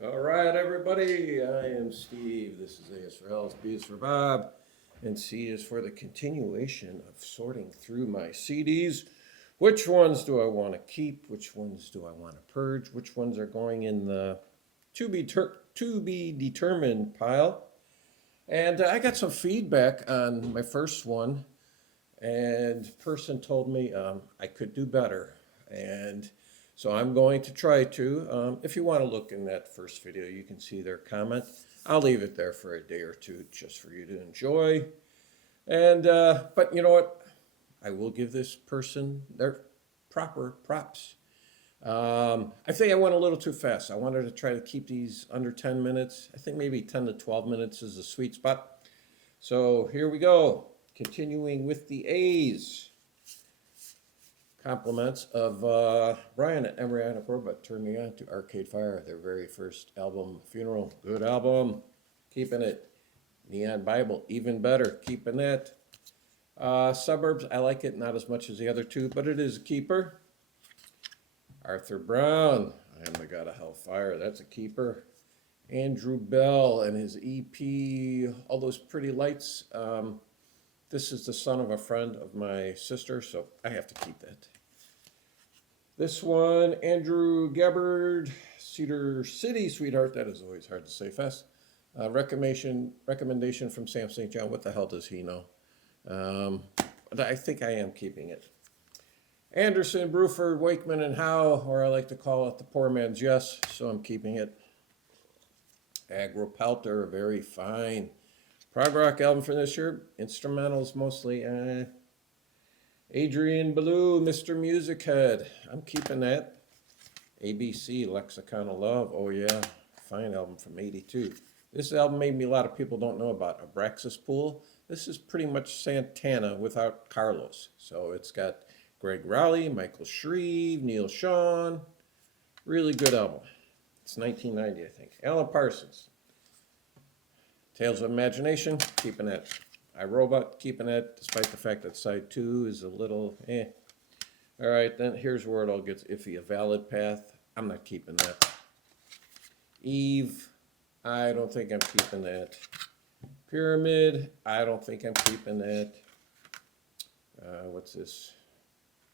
All right, everybody. I am Steve. This is A is for Alice, B is for Bob, and C is for the continuation of sorting through my CDs. Which ones do I want to keep? Which ones do I want to purge? Which ones are going in the to be determined pile? And I got some feedback on my first one, and the person told me I could do better. And so I'm going to try to. If you want to look in that first video, you can see their comment. I'll leave it there for a day or two just for you to enjoy. And but you know what? I will give this person their proper props. I think I went a little too fast. I wanted to try to keep these under 10 minutes. I think maybe 10 to 12 minutes is a sweet spot. So here we go. Continuing with the A's. Compliments of Brian and Embryonic Robot turned me on to Arcade Fire, their very first album, Funeral. Good album. Keeping it. Neon Bible, even better. Keeping that. Suburbs, I like it, not as much as the other two, but it is a keeper. Arthur Brown, I Am the God of Hellfire, that's a keeper. Andrew Bell and his EP, All Those Pretty Lights. This is the son of a friend of my sister, so I have to keep that. This one, Andrew Gabbard, Cedar City, Sweetheart. That is always hard to say fast. Recommendation from Sam St. John. What the hell does he know? But I think I am keeping it. Anderson, Bruford, Wakeman, and Howe, or I like to call it the poor man's yes, so I'm keeping it. Agropelter, very fine. Prog rock album for this year. Instrumentals mostly. Adrian Ballou, Mr. Music Head. I'm keeping that. ABC, Lexicon of Love. Oh yeah, fine album from '82. This album made me a lot of people don't know about. Abraxas Pool. This is pretty much Santana without Carlos. So it's got Greg Rowley, Michael Shreve, Neil Sean. Really good album. It's 1990, I think. Alan Parsons. Tales of Imagination, keeping that. iRobot, keeping that, despite the fact that side 2 is a little All right, then here's where it all gets iffy. A Valid Path, I'm not keeping that. Eve, I don't think I'm keeping that. Pyramid, I don't think I'm keeping that. What's this?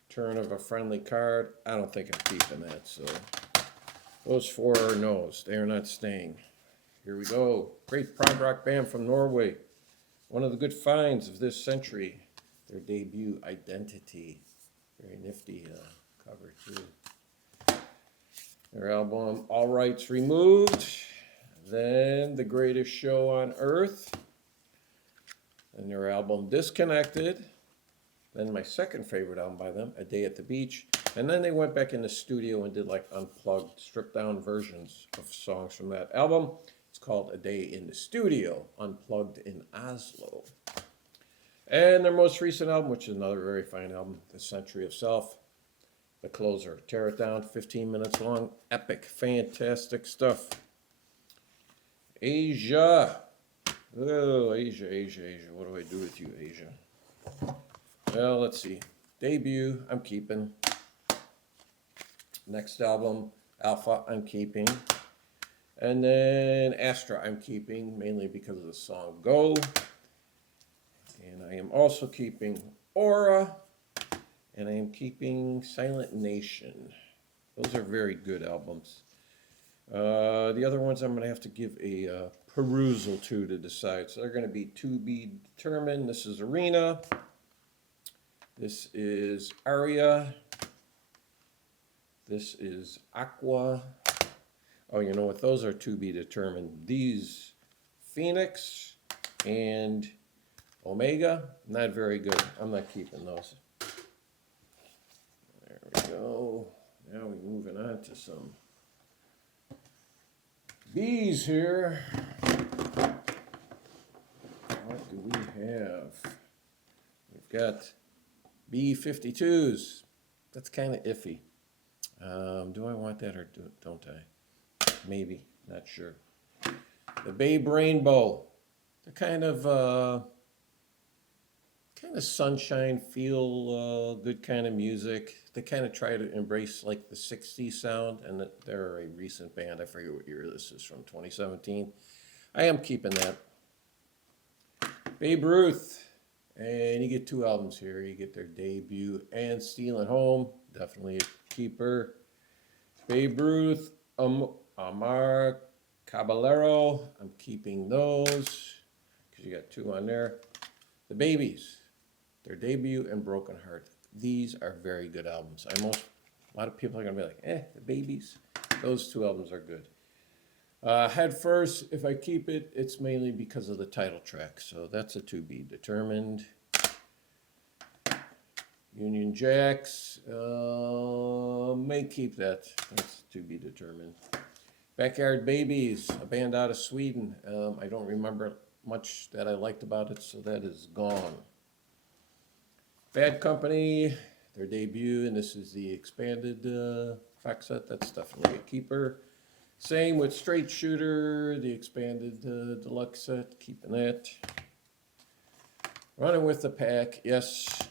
Turn of a Friendly Card, I don't think I'm keeping that. So those four are no's. They are not staying. Here we go. Great prog rock band from Norway. One of the good finds of this century. Their debut, Identity. Very nifty cover, too. Their album, All Rights Removed. Then The Greatest Show on Earth. And their album, Disconnected. Then my second favorite album by them, A Day at the Beach. And then they went back in the studio and did like unplugged, stripped down versions of songs from that album. It's called A Day in the Studio, Unplugged in Oslo. And their most recent album, which is another very fine album, The Century of Self, The Closer. Tear it down, 15 minutes long, epic, fantastic stuff. Asia. Oh, Asia. What do I do with you, Asia? Well, let's see. Debut, I'm keeping. Next album, Alpha, I'm keeping. And then Astra, I'm keeping, mainly because of the song Go. And I am also keeping Aura. And I am keeping Silent Nation. Those are very good albums. The other ones I'm going to have to give a perusal to decide. So they're going to be to be determined. This is Arena. This is Aria. This is Aqua. Oh, you know what? Those are to be determined. These, Phoenix and Omega, not very good. I'm not keeping those. There we go. Now we're moving on to some B's here. What do we have? We've got B52s. That's kind of iffy. Do I want that or don't I? Maybe, not sure. The Babe Rainbow. They're kind of kind of sunshine, feel good kind of music. They kind of try to embrace like the 60s sound, and they're a recent band. I forget what year this is, from 2017. I am keeping that. Babe Ruth. And you get 2 albums here. You get their debut and Stealing Home. Definitely a keeper. Babe Ruth, Amar Caballero. I'm keeping those because you got 2 on there. The Babies, their debut and Broken Heart. These are very good albums. A lot of people are going to be like, the Babies. Those 2 albums are good. Head First, if I keep it, it's mainly because of the title track. So that's a to be determined. Union Jacks, may keep that. That's to be determined. Backyard Babies, a band out of Sweden. I don't remember much that I liked about it, so that is gone. Bad Company, their debut, and this is the expanded box set. That's definitely a keeper. Same with Straight Shooter, the expanded deluxe set, keeping that. Running with the Pack, yes.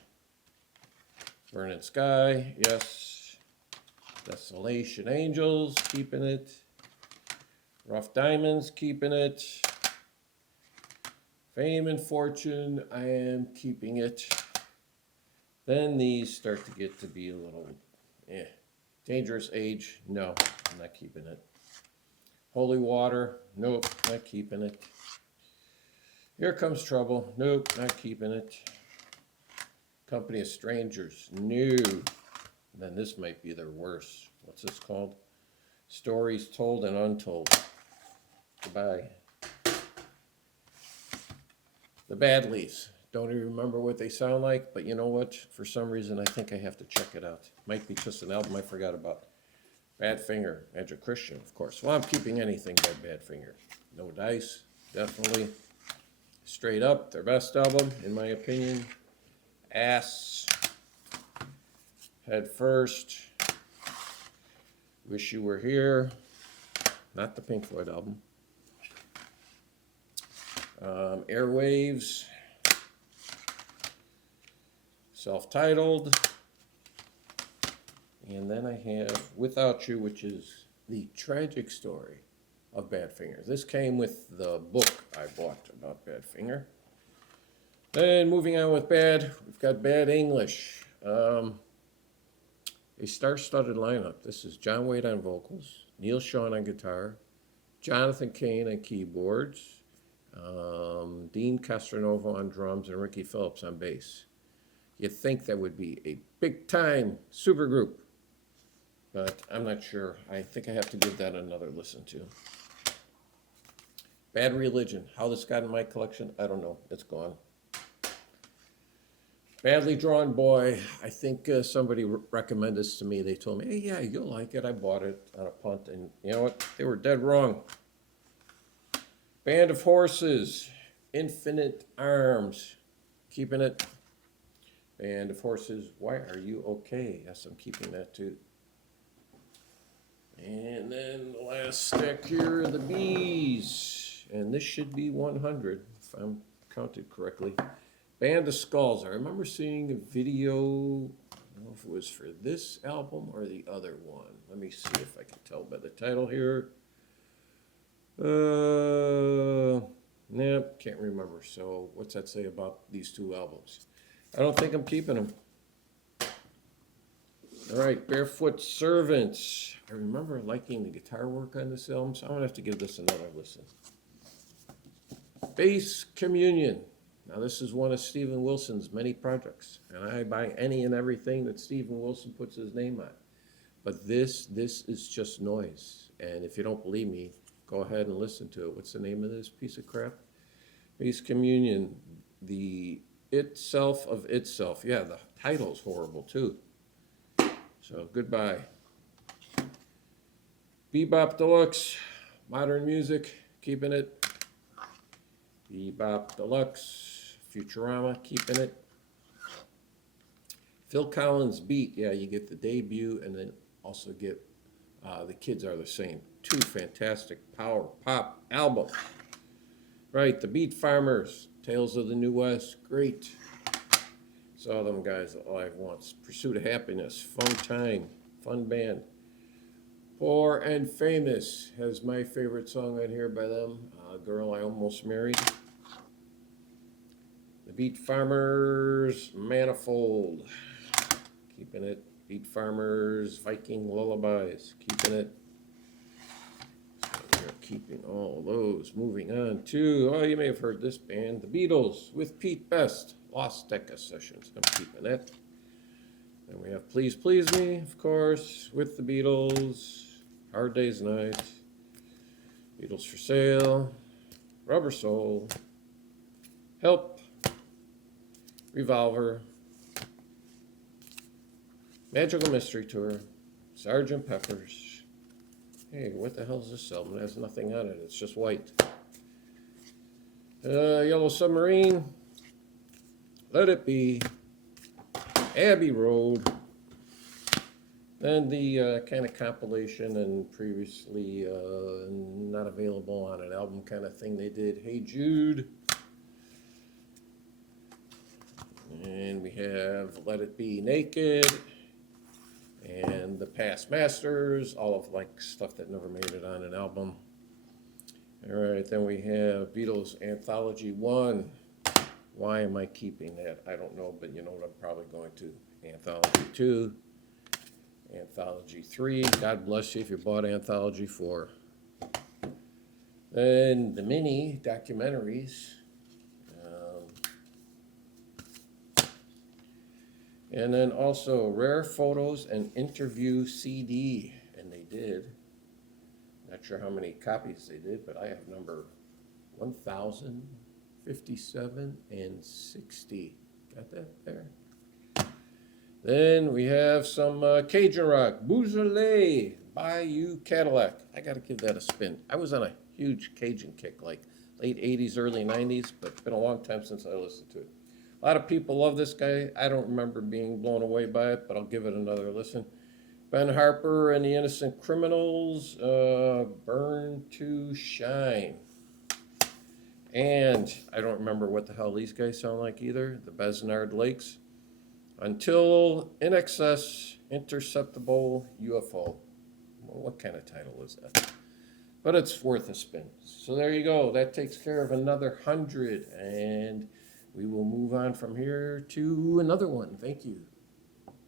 Burning Sky, yes. Desolation Angels, keeping it. Rough Diamonds, keeping it. Fame and Fortune, I am keeping it. Then these start to get to be a little, Dangerous Age, no, I'm not keeping it. Holy Water, nope, not keeping it. Here Comes Trouble, nope, not keeping it. Company of Strangers, no. Then this might be their worst. What's this called? Stories Told and Untold. Goodbye. The Badleys. Don't even remember what they sound like, but you know what? For some reason, I think I have to check it out. Might be just an album I forgot about. Badfinger, Magic Christian, of course. Well, I'm keeping anything by Badfinger. No Dice, definitely. Straight Up, their best album, in my opinion. Ass. Head First. Wish You Were Here. Not the Pink Floyd album. Airwaves. Self-Titled. And then I have Without You, which is the tragic story of Badfinger. This came with the book I bought about Badfinger. Then moving on with Bad, we've got Bad English. A star-studded lineup. This is John Wade on vocals, Neil Sean on guitar, Jonathan Cain on keyboards, Dean Castronovo on drums, and Ricky Phillips on bass. You'd think that would be a big-time supergroup, but I'm not sure. I think I have to give that another listen to. Bad Religion. How this got in my collection, I don't know. It's gone. Badly Drawn Boy. I think somebody recommended this to me. They told me, hey, yeah, you'll like it. I bought it on a punt, and you know what? They were dead wrong. Band of Horses. Infinite Arms. Keeping it. Band of Horses. Why Are You Okay? Yes, I'm keeping that too. And then the last stack here are the Bees. And this should be 100, if I'm counted correctly. Band of Skulls. I remember seeing a video, I don't know if it was for this album or the other one. Let me see if I can tell by the title here. Nope, can't remember. So what's that say about these 2 albums? I don't think I'm keeping them. All right, Barefoot Servants. I remember liking the guitar work on this album, so I'm going to have to give this another listen. Bass Communion. Now, this is one of Steven Wilson's many projects, and I buy any and everything that Steven Wilson puts his name on. But this is just noise, and if you don't believe me, go ahead and listen to it. What's the name of this piece of crap? Bass Communion, the Itself of Itself. Yeah, the title's horrible, too. So, goodbye. Bebop Deluxe, modern music, keeping it. Bebop Deluxe, Futurama, keeping it. Phil Collins Beat, yeah, you get the debut and then also get The Kids Are the Same. 2 fantastic power pop albums. Right, the Beat Farmers, Tales of the New West, great. Saw them guys live once. Pursuit of Happiness, fun time, fun band. Poor and Famous has my favorite song on here by them, Girl I Almost Married. The Beat Farmers, Manifold, keeping it. Beat Farmers, Viking Lullabies, keeping it. So we're keeping all those. Moving on to, oh, you may have heard this band, the Beatles with Pete Best, Lost Decca Sessions. I'm keeping it. Then we have Please Please Me, of course, with the Beatles, Hard Day's Night, Beatles for Sale, Rubber Soul, Help, Revolver, Magical Mystery Tour, Sgt. Pepper's. Hey, what the hell is this album? It has nothing on it. It's just white. Yellow Submarine, Let It Be, Abbey Road, then the kind of compilation and previously not available on an album kind of thing they did, Hey Jude. And we have Let It Be Naked and The Past Masters, all of like stuff that never made it on an album. All right, then we have Beatles Anthology 1. Why am I keeping that? I don't know, but you know what I'm probably going to. Anthology 2, Anthology 3. God bless you if you bought Anthology 4. Then the mini documentaries. And then also Rare Photos and Interview CD. And they did. Not sure how many copies they did, but I have number 1057 and 60. Got that there? Then we have some Cajun rock. Beaujolais, Bayou Cadillac. I got to give that a spin. I was on a huge Cajun kick, like late 80s, early 90s, but it's been a long time since I listened to it. A lot of people love this guy. I don't remember being blown away by it, but I'll give it another listen. Ben Harper and the Innocent Criminals, Burn to Shine. And I don't remember what the hell these guys sound like either, the Besnard Lakes. Until In Excess, Interceptable UFO. Well, what kind of title is that? But it's worth a spin. So there you go. That takes care of another 100. And we will move on from here to another one. Thank you.